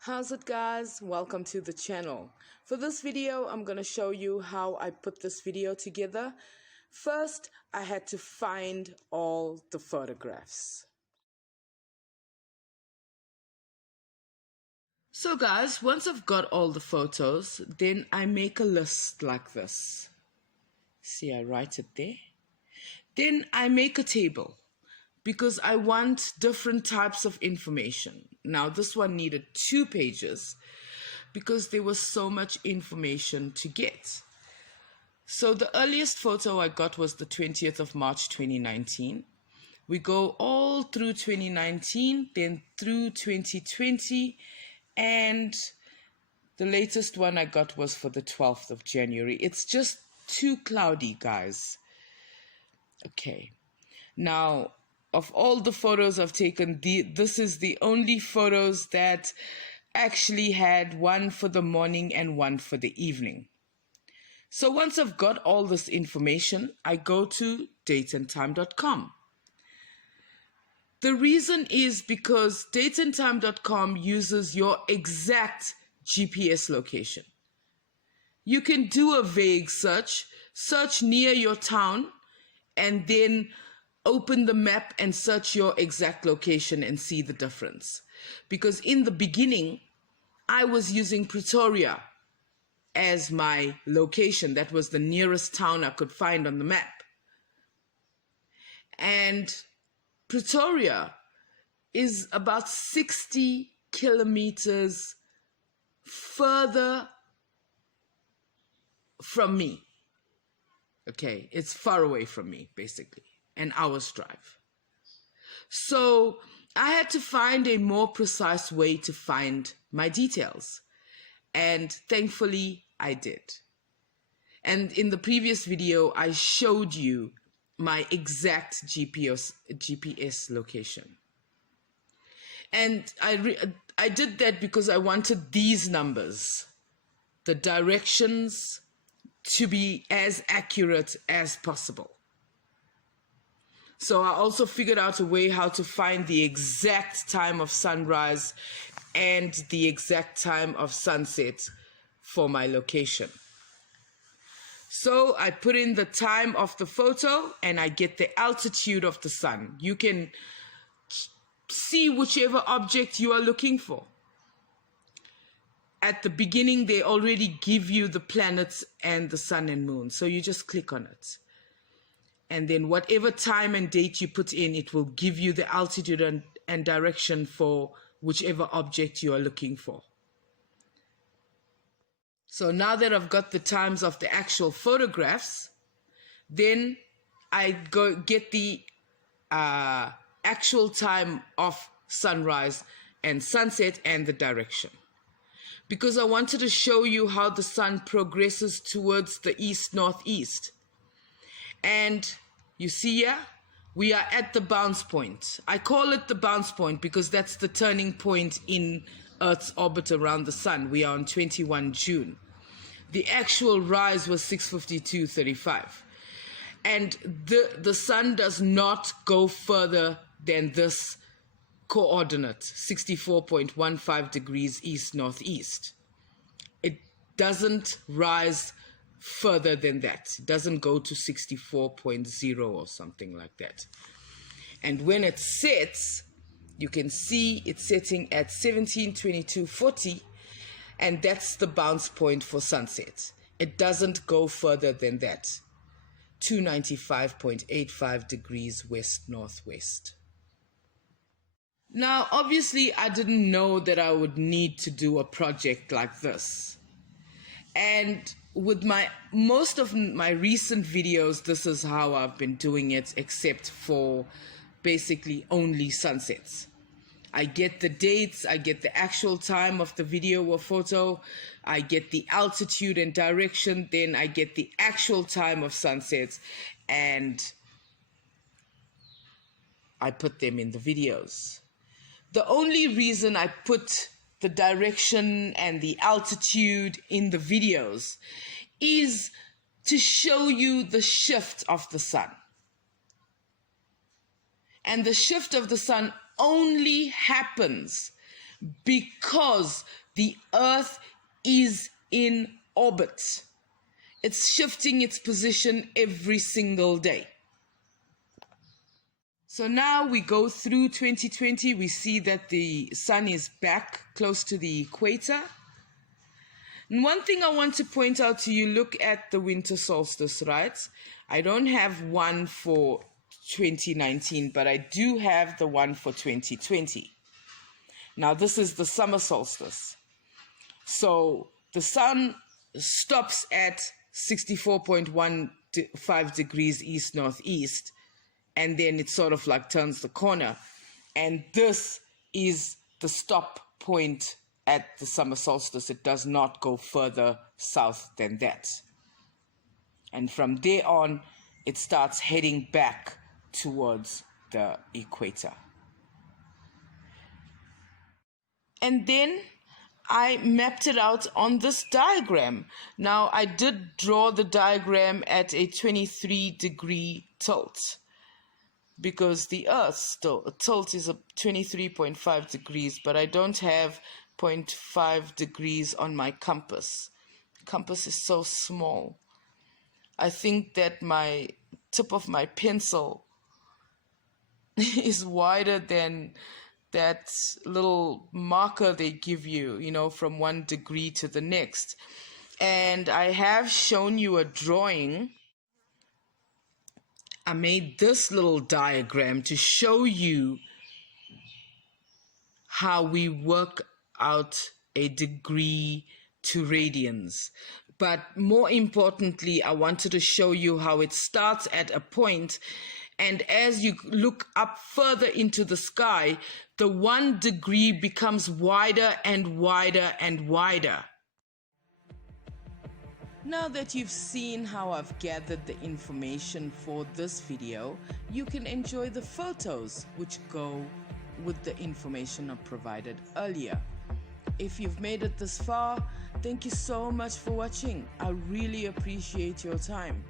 How's it, guys? Welcome to the channel. For this video, I'm going to show you how I put this video together. First, I had to find all the photographs. So guys, once I've got all the photos, then I make a list like this. See, I write it there. Then I make a table, because I want different types of information. Now, this one needed 2 pages because there was so much information to get. So the earliest photo I got was the 20th of March 2019. We go all through 2019, then through 2020, and the latest one I got was for the 12th of January. It's just too cloudy, guys. Okay. Now, of all the photos I've taken, this is the only photos that actually had one for the morning and one for the evening. So once I've got all this information, I go to dateandtime.com. The reason is because dateandtime.com uses your exact GPS location. You can do a vague search near your town, and then open the map and search your exact location and see the difference. Because in the beginning, I was using Pretoria as my location. That was the nearest town I could find on the map. And Pretoria is about 60 kilometers further from me. Okay, it's far away from me, basically. An hour's drive. So I had to find a more precise way to find my details. And thankfully, I did. And in the previous video, I showed you my exact GPS location. And I did that because I wanted these numbers, the directions, to be as accurate as possible. So I also figured out a way how to find the exact time of sunrise and the exact time of sunset for my location. So I put in the time of the photo and I get the altitude of the sun. You can see whichever object you are looking for. At the beginning, they already give you the planets and the sun and moon. So you just click on it. And then whatever time and date you put in, it will give you the altitude and direction for whichever object you are looking for. So now that I've got the times of the actual photographs, then I go get the actual time of sunrise and sunset and the direction. Because I wanted to show you how the sun progresses towards the east-northeast. And you see here, we are at the bounce point. I call it the bounce point because that's the turning point in Earth's orbit around the sun. We are on 21 June. The actual rise was 6:52:35. And the sun does not go further than this coordinate, 64.15 degrees east-northeast. It doesn't rise further than that. It doesn't go to 64.0 or something like that. And when it sets, you can see it's setting at 17:22:40, and that's the bounce point for sunset. It doesn't go further than that. 295.85 degrees west-northwest. Now, obviously, I didn't know that I would need to do a project like this. And with most of my recent videos, this is how I've been doing it, except for basically only sunsets. I get the dates, I get the actual time of the video or photo, I get the altitude and direction, then I get the actual time of sunsets, and I put them in the videos. The only reason I put the direction and the altitude in the videos is to show you the shift of the sun. And the shift of the sun only happens because the Earth is in orbit. It's shifting its position every single day. So now we go through 2020, we see that the sun is back close to the equator. And one thing I want to point out to you, look at the winter solstice, right? I don't have one for 2019, but I do have the one for 2020. Now this is the summer solstice. So the sun stops at 64.15 degrees east northeast, and then it sort of like turns the corner. And this is the stop point at the summer solstice. It does not go further south than that. And from there on, it starts heading back towards the equator. And then I mapped it out on this diagram. Now, I did draw the diagram at a 23-degree tilt, because the Earth's tilt is a 23.5 degrees, but I don't have 0.5 degrees on my compass. Compass is so small. I think that my tip of my pencil is wider than that little marker they give you, you know, from 1 degree to the next. And I have shown you a drawing. I made this little diagram to show you how we work out a degree to radians. But more importantly, I wanted to show you how it starts at a point, and as you look up further into the sky, the 1 degree becomes wider and wider and wider. Now that you've seen how I've gathered the information for this video, you can enjoy the photos which go with the information I provided earlier. If you've made it this far, thank you so much for watching. I really appreciate your time.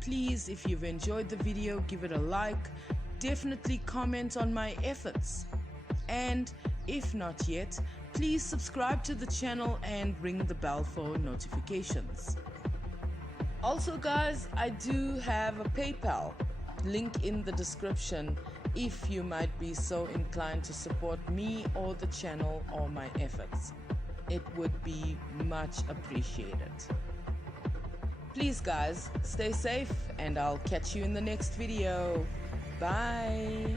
Please, if you've enjoyed the video, give it a like. Definitely comment on my efforts. And if not yet, please subscribe to the channel and ring the bell for notifications. Also guys, I do have a PayPal link in the description if you might be so inclined to support me or the channel or my efforts. It would be much appreciated. Please guys, stay safe and I'll catch you in the next video. Bye.